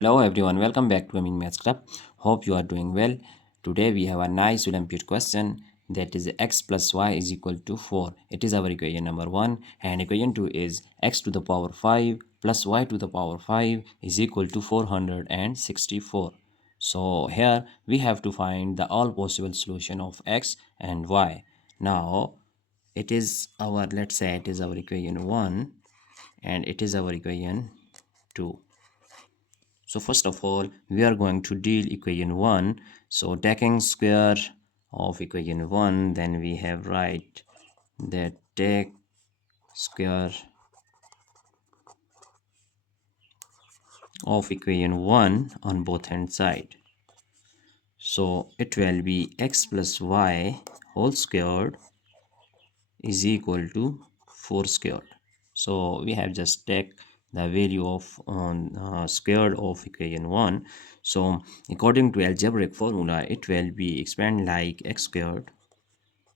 Hello everyone, welcome back to Romanian Maths Club. Hope you are doing well. Today we have a nice Olympiad question that is x plus y is equal to 4. It is our equation number 1 and equation 2 is x to the power 5 plus y to the power 5 is equal to 464. So here we have to find the all possible solution of x and y. Now it is our, let's say it is our equation 1 and it is our equation 2. So first of all, we are going to deal equation 1. So taking square of equation 1, then we have write that take square of equation 1 on both hand side. So it will be x plus y whole squared is equal to 4 squared. So we have just take the value of squared of equation 1. So according to algebraic formula, it will be expand like x squared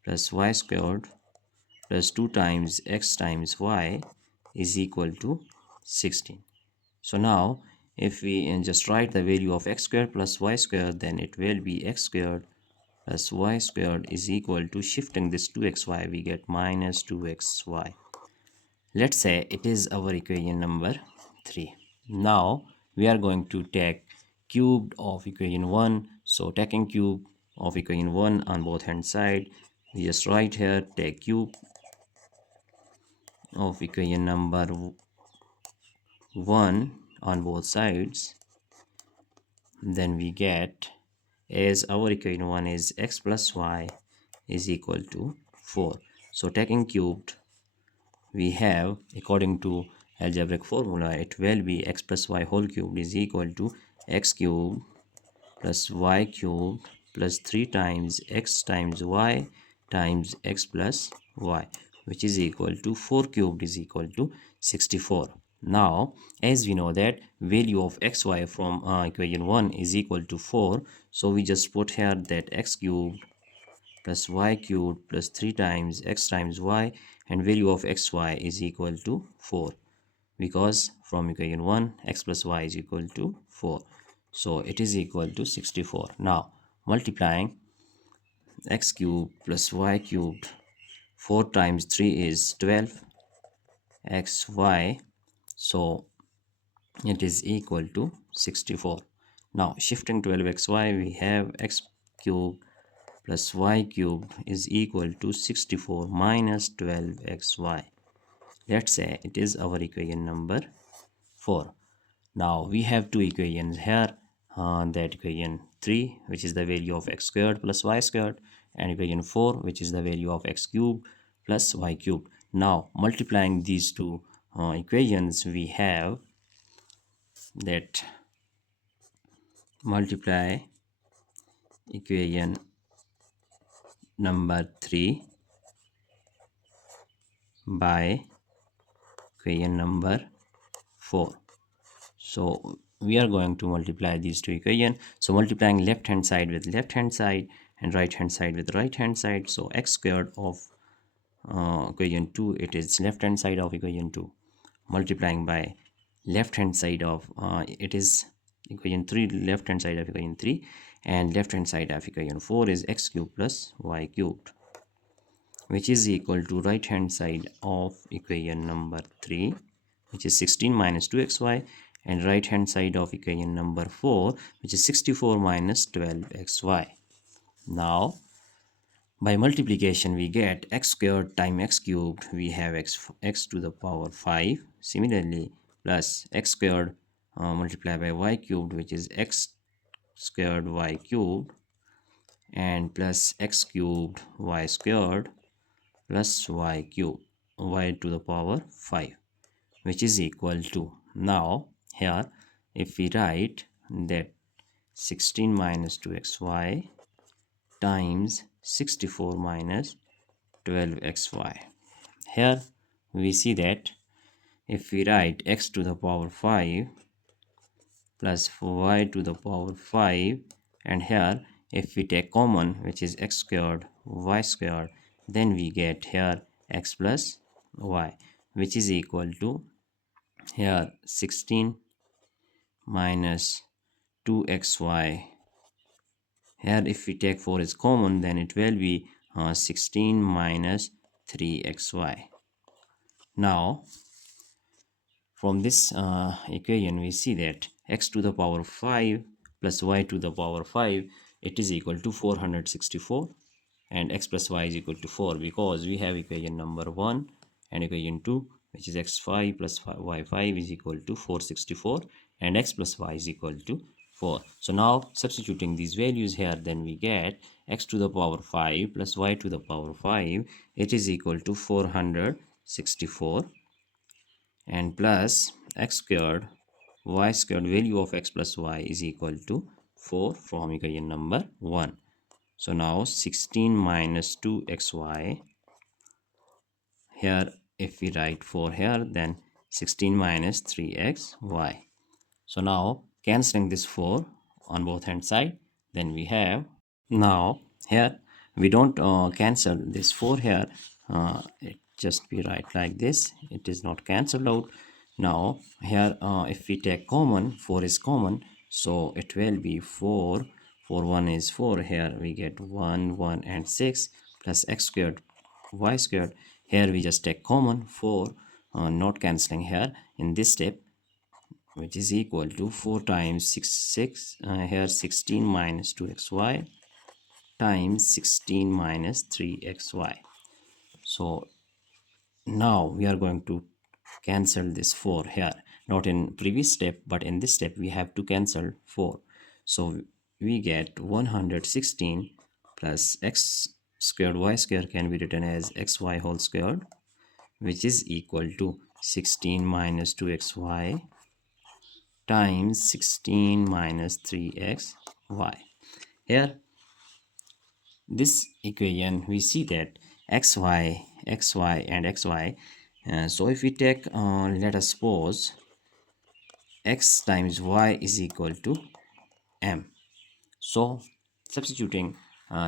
plus y squared plus 2 times x times y is equal to 16. So now if we just write the value of x squared plus y squared, then it will be x squared plus y squared is equal to, shifting this 2xy, we get minus 2xy. Let's say it is our equation number 3. Now we are going to take cube of equation 1. So taking cube of equation 1 on both hand side, we just write here take cube of equation number 1 on both sides. Then we get, as our equation 1 is x plus y is equal to 4. So taking cubed, we have, according to algebraic formula, it will be x plus y whole cubed is equal to x cubed plus y cubed plus 3 times x times y times x plus y, which is equal to 4 cubed is equal to 64. Now as we know that value of xy from equation 1 is equal to 4, so we just put here that x cubed plus y cubed plus 3 times x times y, and value of xy is equal to 4, because from equation 1 x plus y is equal to 4, so it is equal to 64. Now multiplying x cubed plus y cubed, 4 times 3 is 12 xy, so it is equal to 64. Now shifting 12xy, we have x cubed plus y cubed is equal to 64 minus 12xy. Let's say it is our equation number 4. Now we have two equations here, that equation 3, which is the value of x squared plus y squared, and equation 4, which is the value of x cubed plus y cubed. Now multiplying these two equations, we have that multiply equation number 3 by equation number 4. So we are going to multiply these two equations. So multiplying left hand side with left hand side and right hand side with right hand side. So x squared of equation 2, it is left hand side of equation 2, multiplying by left hand side of it is equation 3, left hand side of equation 3, and left hand side of equation 4 is x cubed plus y cubed, which is equal to right hand side of equation number 3, which is 16 minus 2xy, and right hand side of equation number 4, which is 64 minus 12xy. Now by multiplication we get x squared times x cubed, we have x to the power 5. Similarly plus x squared multiplied by y cubed, which is x squared y cubed, and plus x cubed y squared plus y cubed, y to the power 5, which is equal to, now here if we write that 16 minus 2xy times 64 minus 12xy, here we see that if we write x to the power 5 plus y to the power 5, and here if we take common, which is x squared y squared, then we get here x plus y, which is equal to here 16 minus 2xy. Here if we take 4 is common, then it will be 16 minus 3xy. Now from this equation we see that x to the power 5 plus y to the power 5, it is equal to 464, and x plus y is equal to 4, because we have equation number 1 and equation 2, which is x5 plus y5 is equal to 464, and x plus y is equal to 4. So now substituting these values here, then we get x to the power 5 plus y to the power 5, it is equal to 464, and plus x squared y squared, value of x plus y is equal to 4 from equation number 1. So now 16 minus 2xy, here if we write 4 here, then 16 minus 3xy. So now cancelling this 4 on both hand side, then we have, now here we don't cancel this 4 here, it just be right like this, it is not cancelled out. Now here if we take common, 4 is common, so it will be 4, 4 1 is 4, here we get 1 1 and 6 plus x squared y squared. Here we just take common 4, not cancelling here in this step, which is equal to 4 times 6 here 16 minus 2xy times 16 minus 3xy. So now we are going to cancel this 4 here, not in previous step, but in this step we have to cancel 4. So we get 116 plus x squared y squared can be written as xy whole squared, which is equal to 16 minus 2xy times 16 minus 3xy. Here this equation we see that xy and xy, so if we take let us suppose x times y is equal to m. So substituting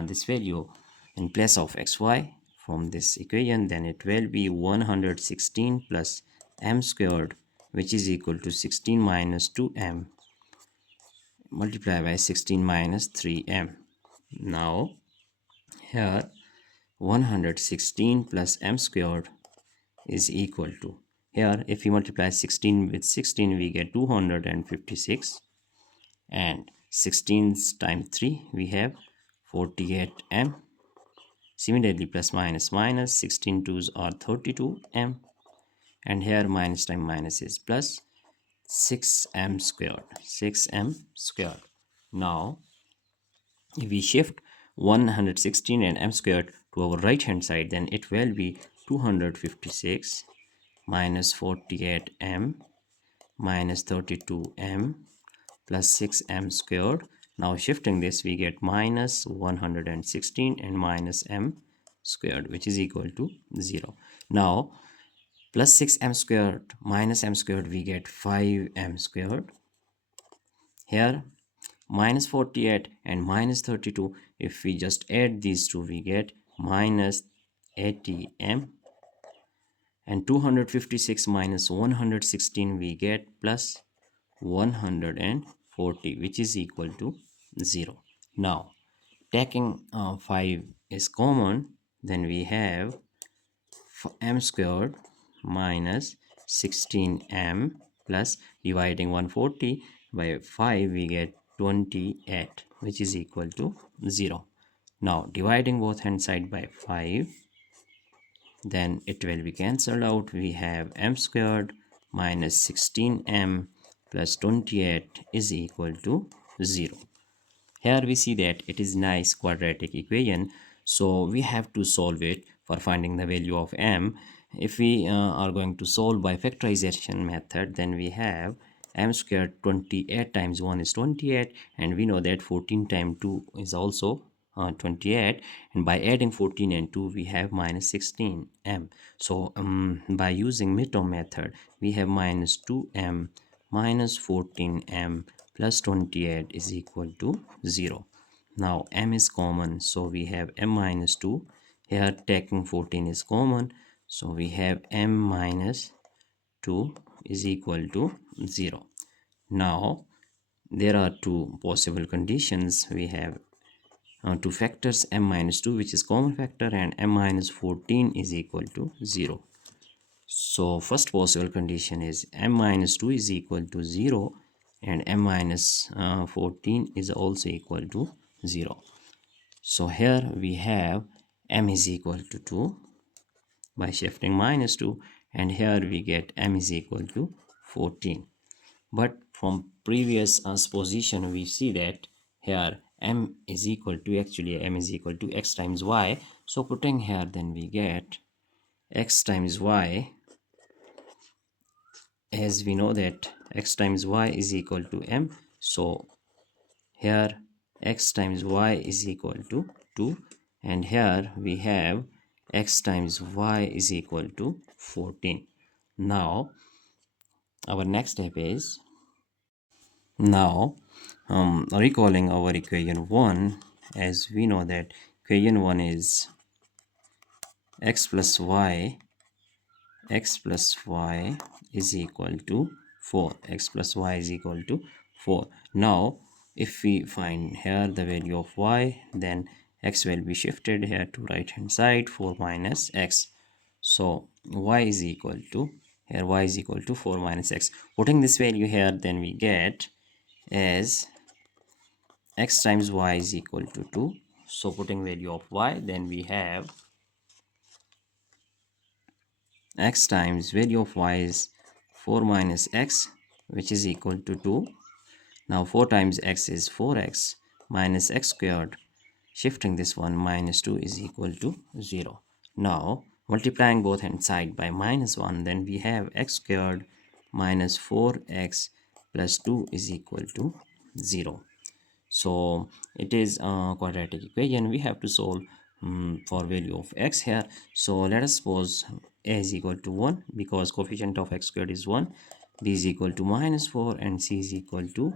this value in place of xy from this equation, then it will be 116 plus m squared, which is equal to 16 minus 2m multiplied by 16 minus 3m. Now here 116 plus m squared is equal to, here if we multiply 16 with 16 we get 256, and 16 times 3 we have 48m. Similarly plus minus minus, 16 2s are 32m, and here minus times minus is plus 6m squared. Now if we shift 116 and m squared to our right hand side, then it will be 256 minus 48m minus 32m plus 6m squared. Now shifting this we get minus 116 and minus m squared, which is equal to 0. Now plus 6m squared minus m squared we get 5m squared. Here minus 48 and minus 32, if we just add these two we get minus 80m, and 256 minus 116 we get plus 140, which is equal to 0. Now taking 5 is common, then we have m squared minus 16m plus dividing 140 by 5 we get 28, which is equal to 0. Now dividing both hand side by 5, then it will be cancelled out. We have m squared minus 16m plus 28 is equal to 0. Here we see that it is nice quadratic equation, so we have to solve it for finding the value of m. If we are going to solve by factorization method, then we have m squared 28 times 1 is 28, and we know that 14 times 2 is also 28, and by adding 14 and 2 we have minus 16m. So by using MEMO method we have minus 2m minus 14m plus 28 is equal to 0. Now m is common, so we have m minus 2. Here taking 14 is common, so we have m minus 2 is equal to 0. Now there are two possible conditions. We have two factors, m minus 2 which is common factor, and m minus 14 is equal to 0. So first possible condition is m minus 2 is equal to 0 and m minus 14 is also equal to 0. So here we have m is equal to 2 by shifting minus 2, and here we get m is equal to 14. But from previous position we see that here m is equal to, actually m is equal to x times y. So putting here, then we get x times y, as we know that x times y is equal to m. So here x times y is equal to 2, and here we have x times y is equal to 14. Now our next step is, now recalling our equation 1, as we know that equation 1 is x plus y is equal to 4. X plus y is equal to 4. Now if we find here the value of y, then x will be shifted here to right hand side, 4 minus x. So y is equal to, here y is equal to 4 minus x. Putting this value here, then we get as x times y is equal to 2. So putting value of y, then we have x times value of y is 4 minus x, which is equal to 2. Now 4 times x is 4x minus x squared. Shifting this one, minus 2 is equal to 0. Now multiplying both hand side by minus 1, then we have x squared minus 4x plus 2 is equal to 0. So it is a quadratic equation. We have to solve for value of x here. So let us suppose a is equal to 1, because coefficient of x squared is 1, b is equal to minus 4, and c is equal to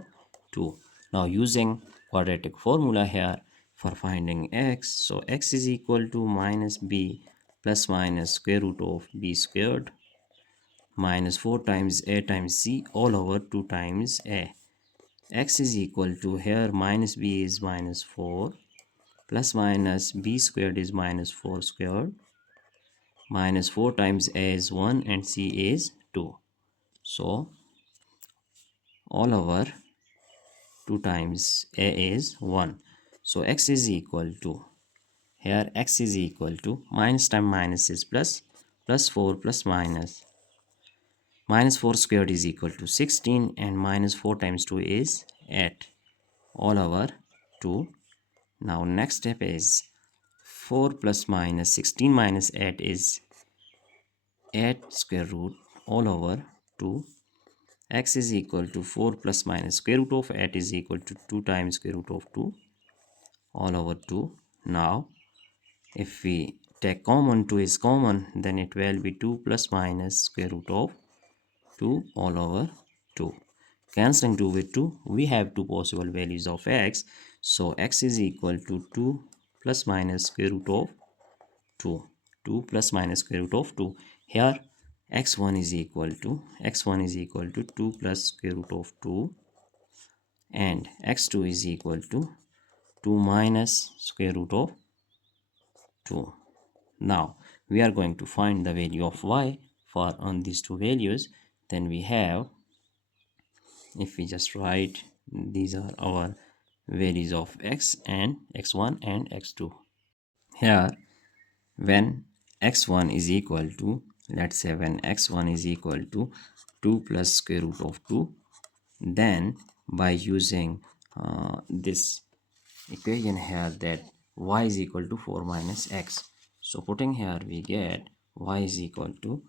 2. Now using quadratic formula here for finding x, so x is equal to minus b plus minus square root of b squared minus 4 times a times c all over 2 times a. X is equal to, here minus b is minus 4 plus minus b squared is minus 4 squared minus 4 times a is 1 and c is 2. So all over 2 times a is 1. So x is equal to, here x is equal to, minus times minus is plus, plus 4 plus minus 4 squared is equal to 16, and minus 4 times 2 is 8 all over 2. Now next step is 4 plus minus 16 minus 8 is 8 square root all over 2. X is equal to 4 plus minus square root of 8 is equal to 2 times square root of 2 all over 2. Now if we take common, 2 is common, then it will be 2 plus minus square root of 2 all over 2. Cancelling 2 with 2, we have two possible values of x. So x is equal to 2 plus minus square root of 2. 2 plus minus square root of 2. Here x1 is equal to 2 plus square root of 2, and x2 is equal to 2 minus square root of 2. Now we are going to find the value of y for on these two values. Then we have, if we just write, these are our values of x and x1 and x2. Here when x1 is equal to, let's say when x1 is equal to 2 plus square root of 2, then by using this equation here, that y is equal to 4 minus x. So putting here, we get y is equal to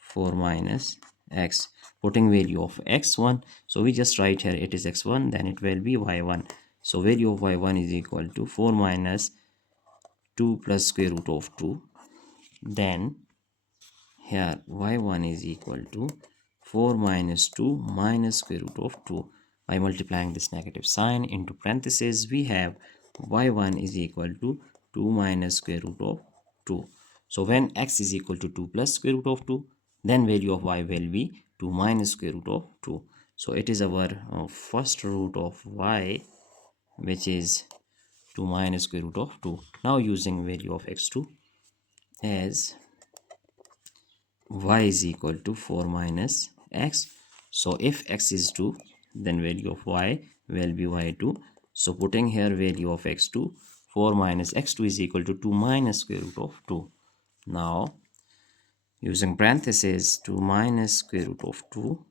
4 minus x. Putting value of x1, so we just write here it is x1, then it will be y1. So value of y1 is equal to 4 minus 2 plus square root of 2. Then here y1 is equal to 4 minus 2 minus square root of 2. By multiplying this negative sign into parentheses, we have y1 is equal to 2 minus square root of 2. So when x is equal to 2 plus square root of 2, then value of y will be 2 minus square root of 2. So it is our first root of y, which is 2 minus square root of 2. Now using value of x2 as y is equal to 4 minus x. So if x is 2, then value of y will be y2. So putting here value of x2, 4 minus x2 is equal to 2 minus square root of 2. Now using parenthesis 2 minus square root of 2,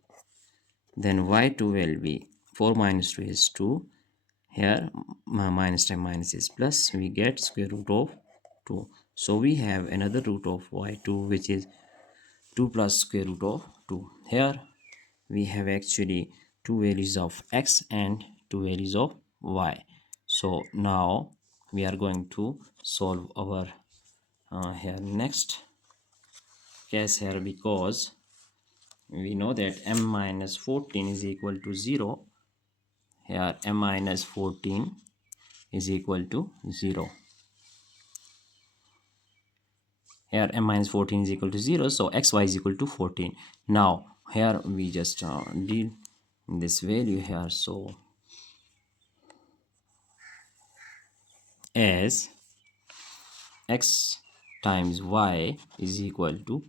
then y2 will be 4 minus 2 is 2. Here minus time minus is plus, we get square root of 2. So we have another root of y2, which is 2 plus square root of 2. Here we have actually two values of x and two values of y. So now we are going to solve our here next case here, because we know that m minus 14 is equal to 0. Here m minus 14 is equal to 0. Here m minus 14 is equal to 0, so xy is equal to 14. Now here we just deal this value here. So as x times y is equal to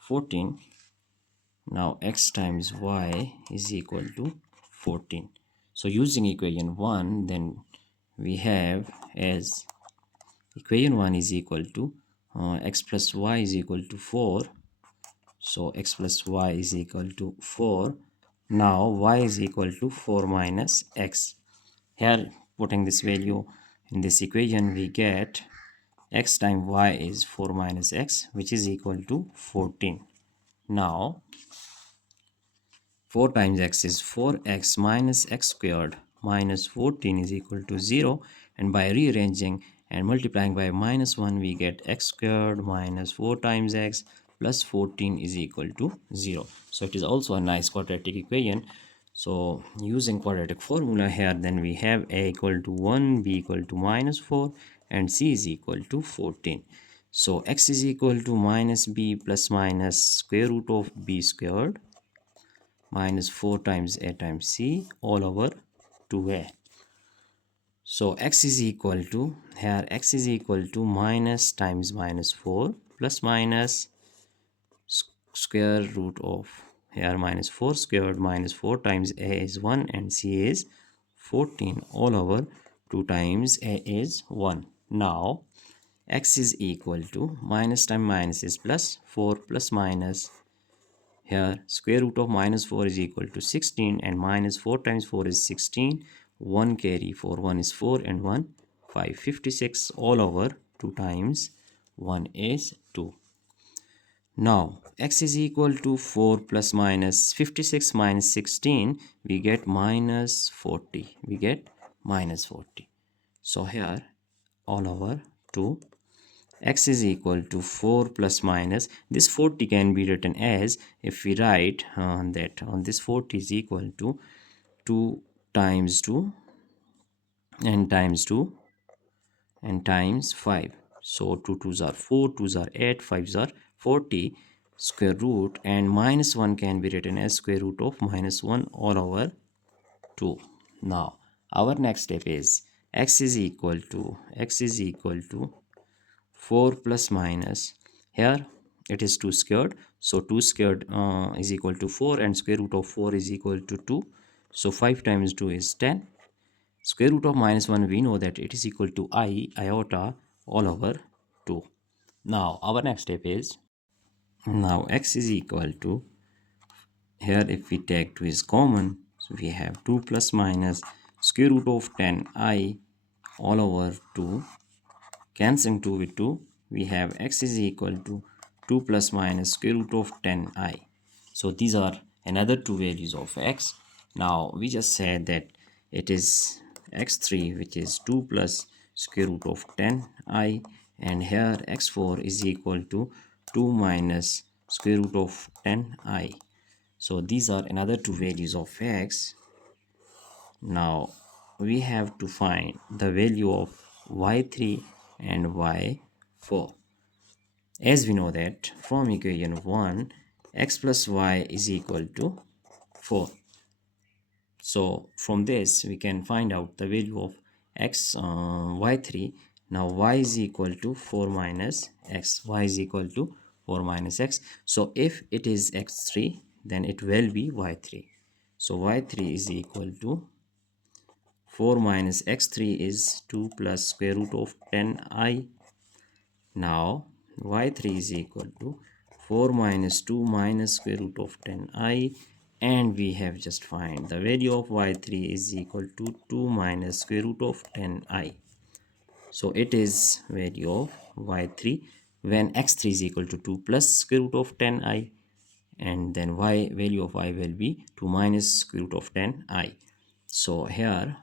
14, now x times y is equal to 14. So using equation 1, then we have as equation 1 is equal to x plus y is equal to 4. So x plus y is equal to 4. Now y is equal to 4 minus x. Here putting this value in this equation, we get x times y is 4 minus x, which is equal to 14. Now 4 times x is 4x minus x squared minus 14 is equal to 0, and by rearranging and multiplying by minus 1, we get x squared minus 4 times x plus 14 is equal to 0. So it is also a nice quadratic equation. So using quadratic formula here, then we have a equal to 1, b equal to minus 4, and c is equal to 14. So x is equal to minus b plus minus square root of b squared minus 4 times a times c all over 2a. So x is equal to, here x is equal to minus times minus 4 plus minus square root of, here minus 4 squared minus 4 times a is 1 and c is 14 all over 2 times a is 1. Now x is equal to minus times minus is plus, 4 plus minus, here square root of minus 4 is equal to 16, and minus 4 times 4 is 16. 1 carry 4, 1 is 4 and 1 5, 56 all over 2 times 1 is 2. Now x is equal to 4 plus minus 56 minus 16, we get minus 40. We get minus 40. So here all over 2, x is equal to 4 plus minus, this 40 can be written as, if we write that on this 40 is equal to 2 times 2 and times 2 and times 5. So 2 2s are 4, 2s are 8, 5s are 40 square root, and minus 1 can be written as square root of minus 1 all over 2. Now our next step is x is equal to 4 plus minus, here it is 2 squared, so 2 squared is equal to 4, and square root of 4 is equal to 2, so 5 times 2 is 10. Square root of minus 1, we know that it is equal to iota all over 2. Now our next step is, now x is equal to, here if we take 2 is common, so we have 2 plus minus square root of 10 all over 2. Cancelling 2 with 2, we have x is equal to 2 plus minus square root of 10 So these are another two values of x. Now we just said that it is x3, which is 2 plus square root of 10 and here x4 is equal to 2 minus square root of 10 So these are another two values of x. Now we have to find the value of y3 and y4. As we know that from equation 1, x plus y is equal to 4. So from this we can find out the value of x y3. Now y is equal to 4 minus x. Y is equal to 4 minus x. So if it is x3, then it will be y3. So y3 is equal to 4 minus x3 is 2 plus square root of 10i. Now y3 is equal to 4 minus 2 minus square root of 10i, and we have just find the value of y3 is equal to 2 minus square root of 10i. So it is value of y3 when x3 is equal to 2 plus square root of 10i, and then y value of y will be 2 minus square root of 10i. So here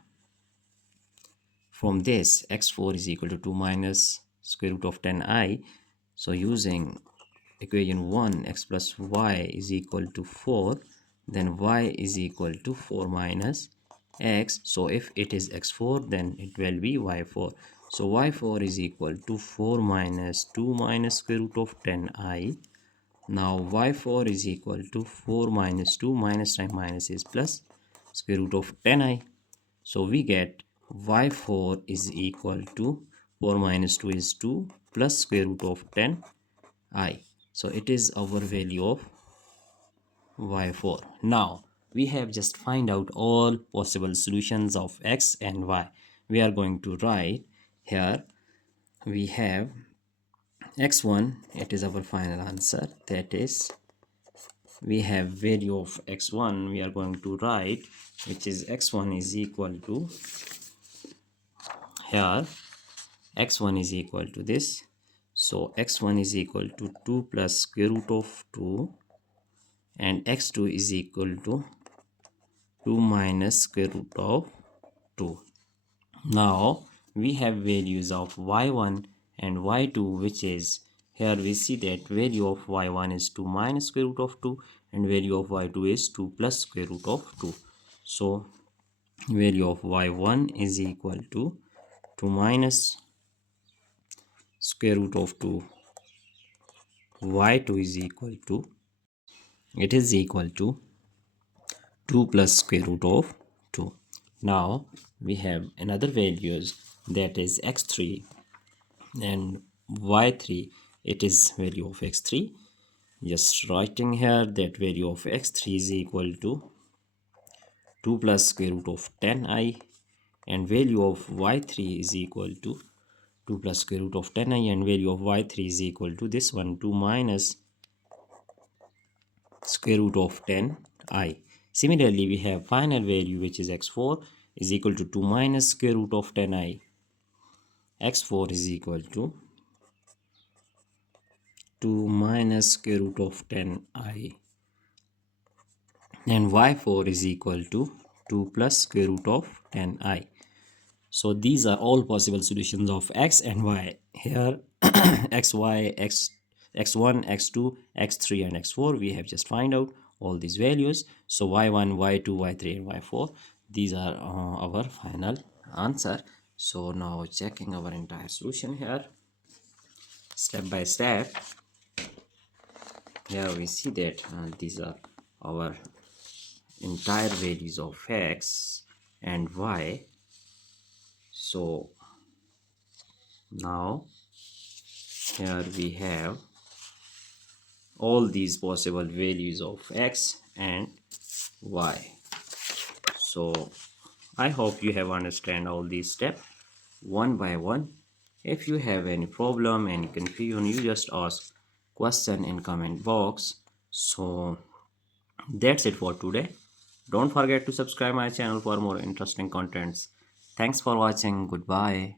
from this x4 is equal to 2 minus square root of 10i. So using equation 1, x plus y is equal to 4, then y is equal to 4 minus x. So if it is x4, then it will be y4. So y4 is equal to 4 minus 2 minus square root of 10i. Now y4 is equal to 4 minus 2 minus time minus is plus square root of 10i. So we get y4 is equal to 4 minus 2 is 2 plus square root of 10i. So it is our value of y4. Now we have just find out all possible solutions of x and y. We are going to write here. We have x1, it is our final answer. That is, we have value of x1, we are going to write, which is x1 is equal to, here x1 is equal to this. So x1 is equal to 2 plus square root of 2, and x2 is equal to 2 minus square root of 2. Now we have values of y1 and y2, which is, here we see that value of y1 is 2 minus square root of 2 and value of y2 is 2 plus square root of 2. So value of y1 is equal to 2 minus square root of 2. y2 is equal to, it is equal to 2 plus square root of 2. Now we have another values, that is x3 and y3. It is value of x3, just writing here that value of x3 is equal to 2 plus square root of 10i, and value of y3 is equal to 2 plus square root of 10i, and value of y3 is equal to this one, 2 minus square root of 10i. Similarly, we have final value, which is x4 is equal to 2 minus square root of 10i. x4 is equal to 2 minus square root of 10i, and y4 is equal to 2 plus square root of 10i. So these are all possible solutions of x and y. Here x, y, x1, x2, x3 and x4, we have just find out all these values. So y1, y2, y3 and y4, these are our final answer. So now checking our entire solution here step by step. Here we see that these are our entire values of x and y. So now here we have all these possible values of x and y. So I hope you have understand all these steps one by one. If you have any problem, any confusion, you just ask question in comment box. So that's it for today. Don't forget to subscribe my channel for more interesting contents. Thanks for watching. Goodbye.